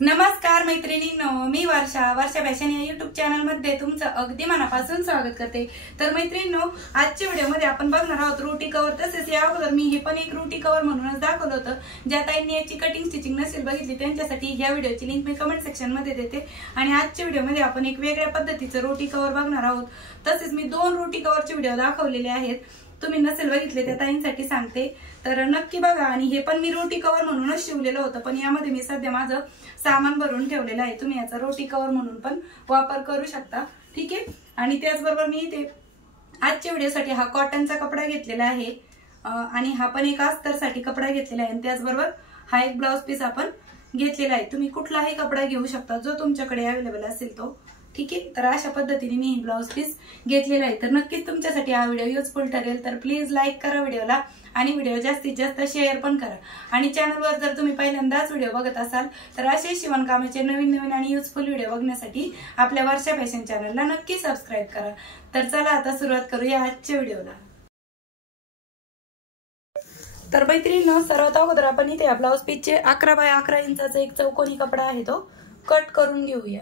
नमस्कार मैत्रिणींनो, मी वर्षा फॅशन या युट्यूब चॅनल मध्ये तुमचं अगदी मनापासून स्वागत करते। तर मैत्रिणींनो, आजच्या व्हिडिओमध्ये आपण बघणार आहोत रोटी कव्हर। तसेच या अगोदर मी हे पण एक रोटी कव्हर म्हणूनच दाखवलं होतं। ज्या ताईंनी याची कटिंग स्टिचिंग नसेल बघितली त्यांच्यासाठी या व्हिडिओची लिंक मी कमेंट सेक्शन मध्ये देते। आणि आजच्या व्हिडिओमध्ये आपण एक वेगळ्या पद्धतीचं रोटी कव्हर बघणार आहोत। तसेच मी 2 रोटी कव्हरचे व्हिडिओ दाखवलेले आहेत, तुम्ही नसेल बघितले त्या ताईंसाठी सांगते, तर नक्की बघा। आणि हे पण मी रोटी कव्हर म्हणूनच शिवलेलं होतं, पण यामध्ये मी सध्या माझं सामान भरून ठेवलेलं आहे। तुम्ही याचा रोटी कव्हर म्हणून पण वापर करू शकता, ठीक आहे। आणि त्याचबरोबर मी इथे आजच्या व्हिडिओसाठी हा कॉटनचा कपडा घेतलेला आहे आणि हा पण एक अस्तरसाठी कपडा घेतलेला आहे। आणि त्याचबरोबर हा एक ब्लाउज पीस आपण घेतलेला आहे। तुम्ही कुठलाही कपडा घेऊ शकता जो तुमच्याकडे अवेलेबल असेल तो, ठीक आहे। तर अशा पद्धतीने मी ही ब्लाउज पीस घेतलेला आहे। तर नक्कीच तुमच्यासाठी हा व्हिडिओ युजफुल ठरेल। तर प्लीज लाईक करा व्हिडिओला आणि व्हिडिओ जास्तीत जास्त शेअर पण करा। आणि चॅनलवर जर तुम्ही पहिल्यांदाच व्हिडिओ बघत असाल तर असे शिवणकामाचे नवीन आणि युजफुल व्हिडिओ बघण्यासाठी आपल्या वर्षा फॅशन चॅनलला नक्की सबस्क्राईब करा। तर चला आता सुरुवात करूया आजच्या व्हिडिओला। तर मैत्रिणींनो, सर्वात अगोदर आपण इथे ब्लाउज पीसचे 11 बाय 11 इंचाचा एक चौकोनी कपडा आहे तो कट करून घेऊया।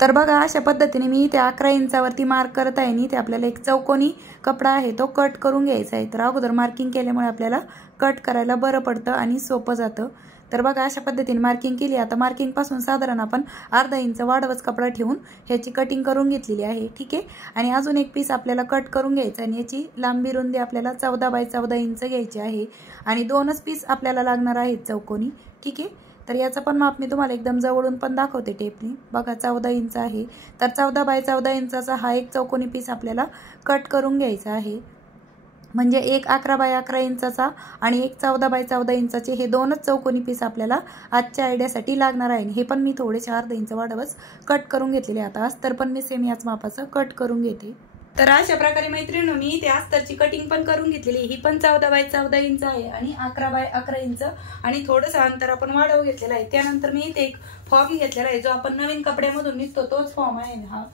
तर बघा, अशा पद्धतीने मी इथे 11 इंचावरती मार्क करत आहे आणि इथे आपल्याला एक चौकोनी कपडा आहे तो कट करून घ्यायचा आहे। तर अगोदर मार्किंग केल्यामुळे आपल्याला कट करायला बरं पडतं आणि सोपं जातं। तर बघा, अशा पद्धतीने मार्किंग केली। आता मार्किंग पासून साधारण आपण अर्धा इंच वाढवच कपडा ठेवून ह्याची कटिंग करून घेतलेली आहे, ठीक आहे। आणि अजून एक पीस आपल्याला कट करून घ्यायचा आणि याची लांबी रुंदी आपल्याला 14 बाय 14 इंच घ्यायची आहे आणि 2च पीस आपल्याला लागणार आहेत चौकोनी, ठीक आहे। तर याचं पण माप मी तुम्हाला एकदम जवळून पण दाखवते टेपनी। बघा, 14 इंच आहे। तर 14 बाय 14 इंचाचा हा एक चौकोनी पीस आपल्याला कट करून घ्यायचा आहे। म्हणजे एक 11 बाय 11 इंचाचा आणि एक 14 बाय 14 इंचाचे हे 2च चौकोनी पीस आपल्याला आजच्या आयडियासाठी लागणार आहे। हे पण मी थोडेसे अर्धा इंच वाढवच कट करून घेतलेले। आता अस्तर पण मी सेम याच मापाचं कट करून घेते। तर अशा प्रकारे मैत्रिणींनो, मी इथे अस्तरची कटिंग पण करून घेतलेली। ही पण 14 बाय 14 इंच आहे आणि 11 बाय 11 इंच आणि थोडंसं अंतर आपण वाढवून घेतलेलं आहे। त्यानंतर मी इथे एक फॉर्म घेतलेला आहे, जो आपण नवीन कपड्यामधून निघतो तोच फॉर्म आहे हा।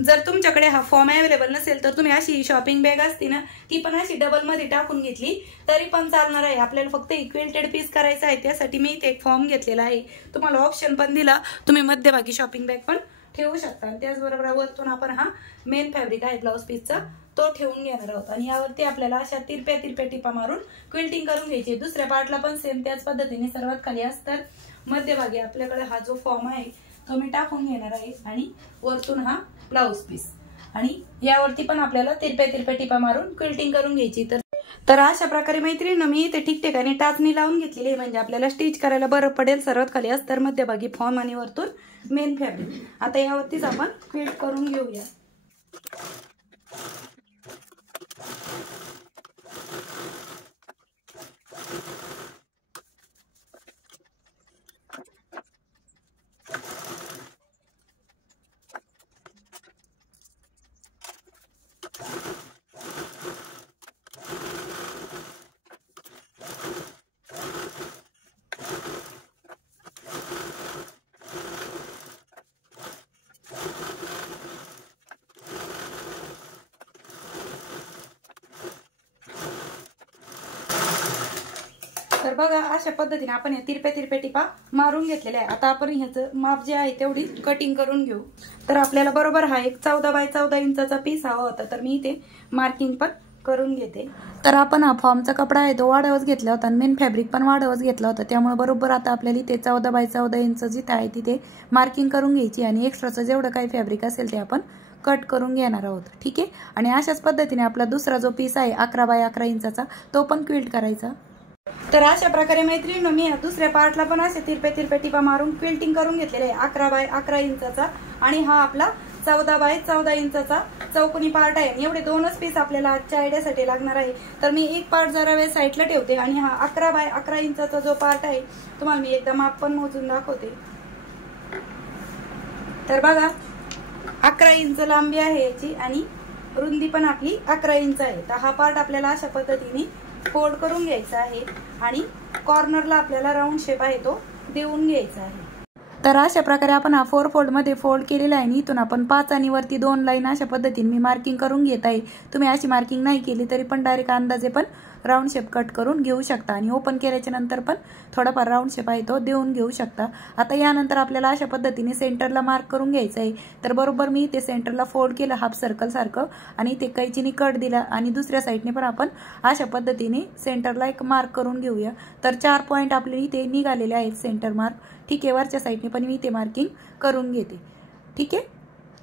जर तुमच्याकडे हा फॉर्म अवेलेबल नसेल तर तुम्ही अशी शॉपिंग बॅग असते ना, ती पण अशी डबल मध्ये टाकून घेतली तरी पण चालणार आहे। आपल्याला फक्त इक्विल्टेड पीस करायचा आहे, त्यासाठी मी इथे एक फॉर्म घेतलेला आहे। तुम्हाला ऑप्शन पण दिला, तुम्ही मध्यभागी शॉपिंग बॅग पण ठेवू शकता। त्याचबरोबर वरतून आपण हा मेन फॅब्रिक आहे ब्लाउज पीसचा तो ठेवून घेणार आहोत आणि यावरती आपल्याला अशा तिरप्या टिपा मारून क्विल्टिंग करून घ्यायची। दुसऱ्या पार्टला पण सेम त्याच पद्धतीने सर्वात खाली अस्तर, मध्यभागी आपल्याकडे हा जो फॉर्म आहे तो मी टाकून घेणार आहे आणि वरतून हा ब्लाउज पीस आणि यावरती पण आपल्याला तिरप्या टिपा मारून क्विल्टिंग करून घ्यायची। तर अशा प्रकारे मैत्रिणींनो, मी इथे ठिकठिकाणी टाचणी लावून घेतलेली आहे, म्हणजे आपल्याला स्टिच करायला बरं पडेल। सर्वात खाली अस्तर, मध्यभागी फॉर्म आणि वरतून मेन फॅब्रिक। आता यावरतीच आपण क्विल्ट करून घेऊया। तर बघा, अशा पद्धतीने आपण या तिरप्या टिपा मारून घेतलेल्या आहे। आता आपण ह्याचं माप जे आहे तेवढी कटिंग करून घेऊ। तर आपल्याला बरोबर हा एक 14 बाय 14 इंचाचा पीस हवा होता, तर मी इथे मार्किंग पण करून घेते। तर आपण हा फॉर्मचा कपडा आहे तो वाढवच घेतला होता आणि मेन फॅब्रिक पण वाढवच घेतला होता, त्यामुळे बरोबर आता आपल्याला इथे 14 बाय 14 इंच जिथे आहे तिथे मार्किंग करून घ्यायची आणि एक्स्ट्राचं जेवढं काही फॅब्रिक असेल ते आपण कट करून घेणार आहोत, ठीक आहे। आणि अशाच पद्धतीने आपला दुसरा जो पीस आहे 11 बाय 11 इंचाचा तो पण क्विल्ट करायचा। तर अशा प्रकारे मैत्रिणींनो, मी दुसऱ्या पार्टला पण असे तिरप्या टिपा मारून क्विल्टिंग करून घेतलेले आहे 11 बाय 11 इंचाचा आणि हा आपला 14 बाय 14 इंचाचा चौकोनी पार्ट आहे। एवढे 2च पीस आपल्याला आजच्या आयडियासाठी लागणार आहे। तर मी एक पार्ट जरा वेळ साईडला ठेवते आणि हा 11 बाय 11 इंचाचा जो पार्ट आहे तुम्हाला मी एकदा माप पण मोजून दाखवते। तर बघा, 11 इंच लांबी आहे याची आणि रुंदी पण आपली 11 इंच आहे। तर हा पार्ट आपल्याला अशा पद्धतीने फोल्ड करून घ्यायचा आहे आणि कॉर्नरला आपल्याला राऊंड शेप आहे तो देऊन घ्यायचा आहे। तर अशा प्रकारे आपण हा 4 फोल्ड मध्ये फोल्ड केलेला आहे आणि इथून आपण 5 आणि वरती 2 लाईन अशा पद्धतीने मी मार्किंग करून घेत आहे। तुम्ही अशी मार्किंग नाही केली तरी पण डायरेक्ट अंदाजे पण राऊंड शेप कट करून घेऊ शकता आणि ओपन केल्याच्या नंतर पण थोडाफार राऊंड शेप आहे तो देऊन घेऊ शकता। आता यानंतर आपल्याला अशा पद्धतीने सेंटरला मार्क करून घ्यायचं आहे। तर बरोबर मी ते सेंटरला फोल्ड केलं हाफ सर्कल सारखं आणि ते कैचीने कट दिला आणि दुसऱ्या साईडने पण आपण अशा पद्धतीने सेंटरला एक मार्क करून घेऊया। तर 4 पॉइंट आपले इथे निघालेले आहेत सेंटर मार्क, ठीक आहे। वरच्या साईडने पण मी इथे मार्किंग करून घेते, ठीक आहे।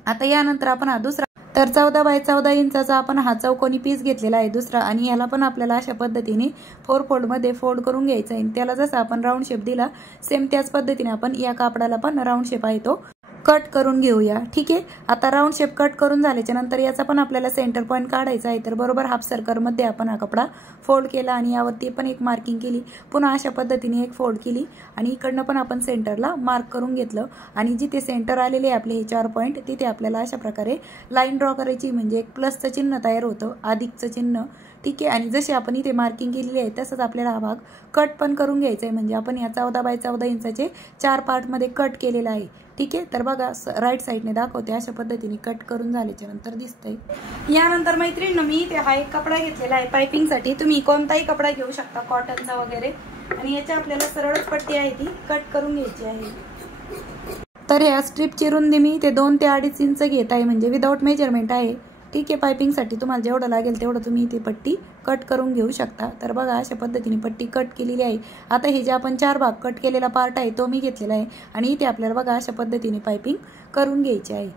आता यानंतर आपण हा दुसरा तर 14 बाय 14 इंचाचा आपण हा चौकोनी पीस घेतलेला आहे दुसरा आणि याला पण आपल्याला अशा पद्धतीने 4 फोल्ड मध्ये फोल्ड करून घ्यायचा आहे। त्याला जसं आपण राऊंड शेप दिला सेम त्याच पद्धतीने आपण या कापडाला पण राऊंड शेप आहे तो कट करून घेऊया, ठीक आहे। आता राऊंड शेप कट करून झाल्याच्या नंतर याचा पण आपल्याला सेंटर पॉइंट काढायचा आहे। तर बरोबर हाफ सर्कल मध्ये आपण हा कपडा फोल्ड केला आणि यावरती पण एक मार्किंग केली, पुन्हा अशा पद्धतीने एक फोल्ड केली आणि इकडनं पण आपण सेंटरला मार्क करून घेतलं आणि जिथे सेंटर आलेले आपले हे 4 पॉइंट तिथे आपल्याला अशा प्रकारे लाईन ड्रॉ करायची, म्हणजे एक प्लसचं चिन्ह तयार होतं, अधिकचं चिन्ह, ठीक आहे। आणि जशी आपण इथे मार्किंग केलेली आहे तसंच आपल्याला हा भाग कट पण करून घ्यायचा आहे, म्हणजे आपण या 14 बाय 14 इंचाचे 4 पार्ट मध्ये कट केलेला आहे, ठीक आहे। तर बघा राईट साईडने दाखवते अशा पद्धतीने कट करून झाल्याच्या नंतर दिसतंय। यानंतर मैत्रिणींनो मी इथे हा एक कपडा घेतलेला आहे पायपिंगसाठी, तुम्ही कोणताही कपडा घेऊ शकता कॉटनचा वगैरे, आणि याच्या आपल्याला सरळच पट्टी आहे ती कट करून घ्यायची आहे। तर ह्या स्ट्रीपची रुंदी मी इथे 2 ते 2.5 इंच घेत आहे, म्हणजे विदाउट मेजरमेंट आहे, ठीक आहे। पायपिंगसाठी तुम्हाला जेवढं लागेल तेवढं तुम्ही इथे पट्टी कट करून घेऊ शकता। तर बघा अशा पद्धतीने पट्टी कट केलेली आहे। आता हे जे आपण 4 भाग कट केलेला पार्ट आहे तो मी घेतलेला आहे आणि इथे आपल्याला बघा अशा पद्धतीने पायपिंग करून घ्यायची आहे,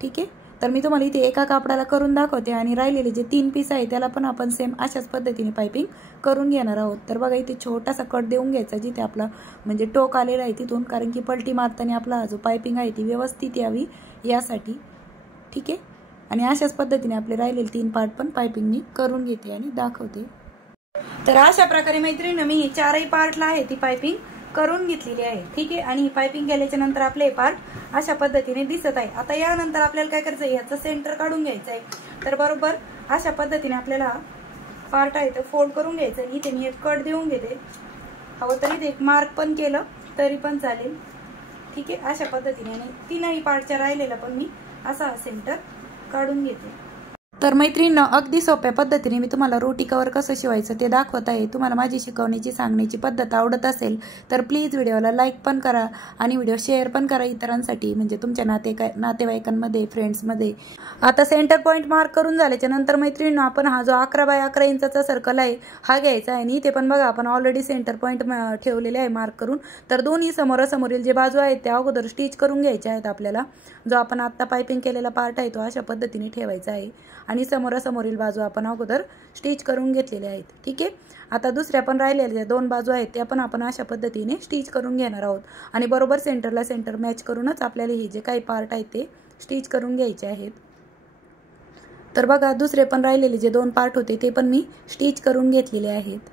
ठीक आहे। तर मी तुम्हाला इथे एका कापडाला करून दाखवते आणि राहिलेले जे 3 पीस आहे त्याला पण आपण सेम अशाच पद्धतीने पायपिंग करून घेणार आहोत। तर बघा इथे छोटासा कट देऊन घ्यायचा जिथे आपला म्हणजे टोक आलेला आहे तिथून, कारण की पलटी मारताना आपला जो पायपिंग आहे ती व्यवस्थित यावी यासाठी, ठीक आहे। आणि अशाच पद्धतीने आपले राहिलेले 3 पार्ट पण पायपिंग मी करून घेते आणि दाखवते। तर अशा प्रकारे मैत्रिणी मी 4ही पार्टला आहे ती पायपिंग करून घेतलेली आहे, ठीक आहे। आणि पायपिंग केल्याच्या नंतर आपले पार्ट अशा पद्धतीने दिसत आहे। आता यानंतर आपल्याला काय करायचं आहे, याचं सेंटर काढून घ्यायचं आहे। तर बरोबर अशा पद्धतीने आपल्याला पार्ट आहे तो फोल्ड करून घ्यायचा आणि इथे मी एक कट देऊन घेते, हवं तरी ते एक मार्क पण केलं तरी पण चालेल, ठीक आहे। अशा पद्धतीने आणि 3ही पार्टच्या राहिलेला पण मी असा सेंटर काढून घेते। तर मैत्रिणींनो अगदी सोप्या पद्धतीने मी तुम्हाला रोटी कवर कसं शिवायचं ते दाखवत आहे। तुम्हाला माझी शिकवण्याची सांगण्याची पद्धत आवडत असेल तर प्लीज व्हिडिओला लाईक पण करा आणि व्हिडिओ शेअर पण करा इतरांसाठी, म्हणजे तुमच्या नातेवाईकांमध्ये फ्रेंड्समध्ये। आता सेंटर पॉइंट मार्क करून झाल्याच्या नंतर मैत्रिणींनो आपण हा जो 11 बाय 11 इंचाचा सर्कल आहे हा घ्यायचा आहे आणि इथे पण बघा आपण ऑलरेडी सेंटर पॉइंट ठेवलेले आहे मार्क करून। तर दोन्ही समोरासमोरील जे बाजू आहेत त्या अगोदर स्टिच करून घ्यायच्या आहेत आपल्याला। जो आपण आता पायपिंग केलेला पार्ट आहे तो अशा पद्धतीने ठेवायचा आहे आणि समोरासमोरील बाजू आपण अगोदर स्टिच करून घेतलेले आहेत, ठीक आहे। आता दुसऱ्या पण राहिलेल्या 2 बाजू आहेत त्या पण आपण अशा पद्धतीने स्टिच करून घेणार आहोत आणि बरोबर सेंटरला सेंटर मॅच करूनच आपल्याला हे जे काही पार्ट आहेत ते स्टिच करून घ्यायचे आहेत। तर बघा दुसरे पण राहिलेले जे 2 पार्ट होते ते पण मी स्टिच करून घेतलेले आहेत।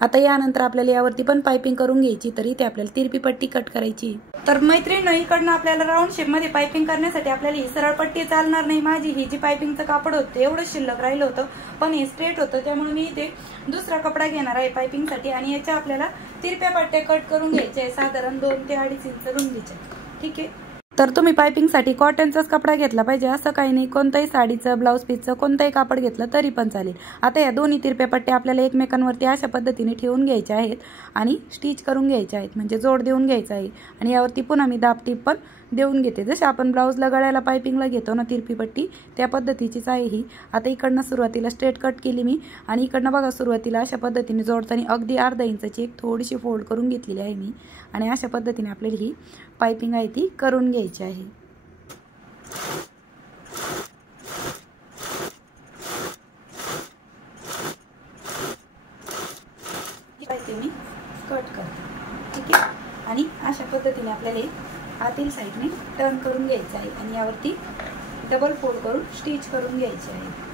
आता यानंतर आपल्याला यावरती पण पायपिंग करून घ्यायची, तर इथे आपल्याला तिरपी पट्टी कट करायची। तर मैत्रिणींनो इकडनं आपल्याला राऊंड शेप मध्ये पायपिंग करण्यासाठी आपल्याला ही सरळ पट्टी चालणार नाही, माझी ही जी पायपिंगचं कापड होतं एवढं शिल्लक राहिलं होतं पण हे स्ट्रेट होतं, त्यामुळे मी इथे दुसरा कपडा घेणार आहे पायपिंगसाठी आणि याच्या आपल्याला तिरप्या पट्ट्या कट करून घ्यायच्या आहे साधारण 2 ते 2.5 इंच रुंदीच्या, ठीक आहे। तर तुम्ही पायपिंगसाठी कॉटनचाच कपडा घेतला पाहिजे असं काही नाही, कोणताही साडीचं ब्लाऊज पीसचं कोणताही कापड घेतलं तरी पण चालेल। आता या दोन्ही तिरप्या पट्ट्या आपल्याला एकमेकांवरती अशा पद्धतीने ठेवून घ्यायच्या आहेत आणि स्टिच करून घ्यायच्या आहेत, म्हणजे जोड देऊन घ्यायचा आहे आणि यावरती पुन्हा मी दाब टीप पण देऊन घेते, जसे आपण ब्लाऊजला गळ्याला पायपिंगला घेतो ना तिरपी पट्टी त्या पद्धतीचीच आहे ही। आता इकडनं सुरुवातीला स्ट्रेट कट केली मी आणि इकडनं बघा सुरुवातीला अशा पद्धतीने जोडताना अगदी अर्धा इंचाची एक थोडीशी फोल्ड करून घेतलेली आहे मी आणि अशा पद्धतीने आपल्याला ही पायपिंग आहे ती करून घ्यायची आहे। मी कट करते, ठीक आहे। आणि अशा पद्धतीने आपल्याला आतील साईडने टर्न करून घ्यायचं आहे आणि यावरती डबल फोल्ड करून स्टिच करून घ्यायचे आहे।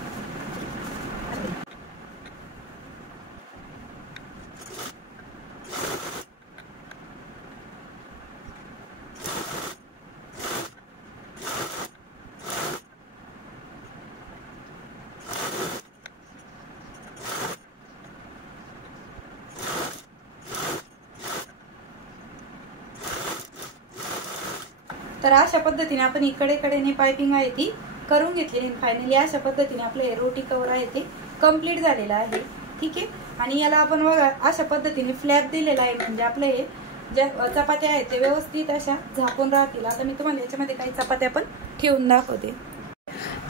तर अशा पद्धतीने आपण इकडेकडेने पायपिंग आहे ती करून घेतलेली फायनली अशा पद्धतीने आपले रोटी कवर आहे ते कंप्लीट झालेलं आहे। ठीक आहे। आणि याला आपण बघा अशा पद्धतीने फ्लॅप दिलेला आहे, म्हणजे आपले हे ज्या चपात्या आहेत ते व्यवस्थित अशा झाकून राहतील। आता मी तुम्हाला याच्यामध्ये काही चपात्या पण ठेवून दाखवते।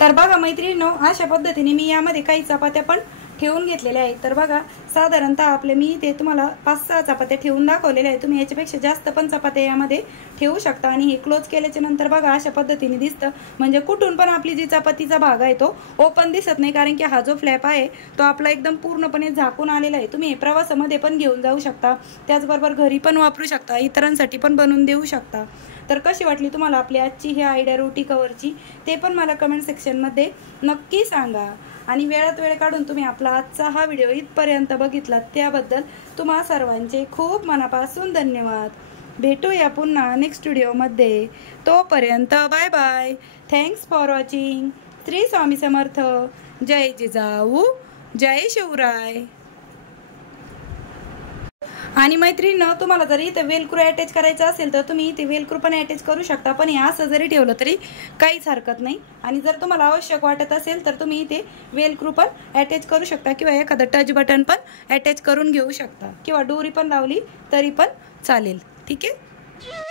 तर बघा मैत्रिणींनो, अशा पद्धतीने मी यामध्ये काही चपात्या पण ठेवून घेतलेल्या आहेत। तर बघा साधारणतः आपले मी ते तुम्हाला 5-6 चपात्या ठेवून दाखवलेल्या आहेत। तुम्ही याच्यापेक्षा जास्त पण चपात्या यामध्ये ठेवू शकता। आणि हे क्लोज केल्याच्या नंतर बघा अशा पद्धतीने दिसतं, म्हणजे कुठून पण आपली जी चपातीचा भाग आहे तो ओपन दिसत नाही, कारण की हा जो फ्लॅप आहे तो आपला एकदम पूर्णपणे झाकून आलेला आहे। तुम्ही प्रवासामध्ये पण घेऊन जाऊ शकता, त्याचबरोबर घरी पण वापरू शकता, इतरांसाठी पण बनवून देऊ शकता। तर कशी वाटली तुम्हाला आपली आजची ही आयडिया रोटी कवरची ते पण मला कमेंट सेक्शनमध्ये नक्की सांगा। आणि वेळात वेळ काढून तुम्ही आपला आजचा हा व्हिडिओ इथपर्यंत बघितला त्याबद्दल तुम्हा सर्वांचे खूप मनापासून धन्यवाद। भेटूया पुन्हा नेक्स्ट व्हिडिओमध्ये, तोपर्यंत bye bye. Thanks for watching. Shri Swami Samarth. जय जिजाऊ, जय शिवराय। आणि मैत्रिणींनो, तुम्हाला जर इथे वेलक्रू अटॅच करायचं असेल तर तुम्ही इथे वेलक्रू पण अटॅच करू शकता, पण हे असं जरी ठेवलं तरी काहीच हरकत नाही। आणि जर तुम्हाला आवश्यक वाटत असेल तर तुम्ही इथे वेलक्रू पण अटॅच करू शकता, किंवा एखादं टच बटन पण अटॅच करून घेऊ शकता, किंवा दोरी पण लावली तरी पण चालेल। ठीक आहे।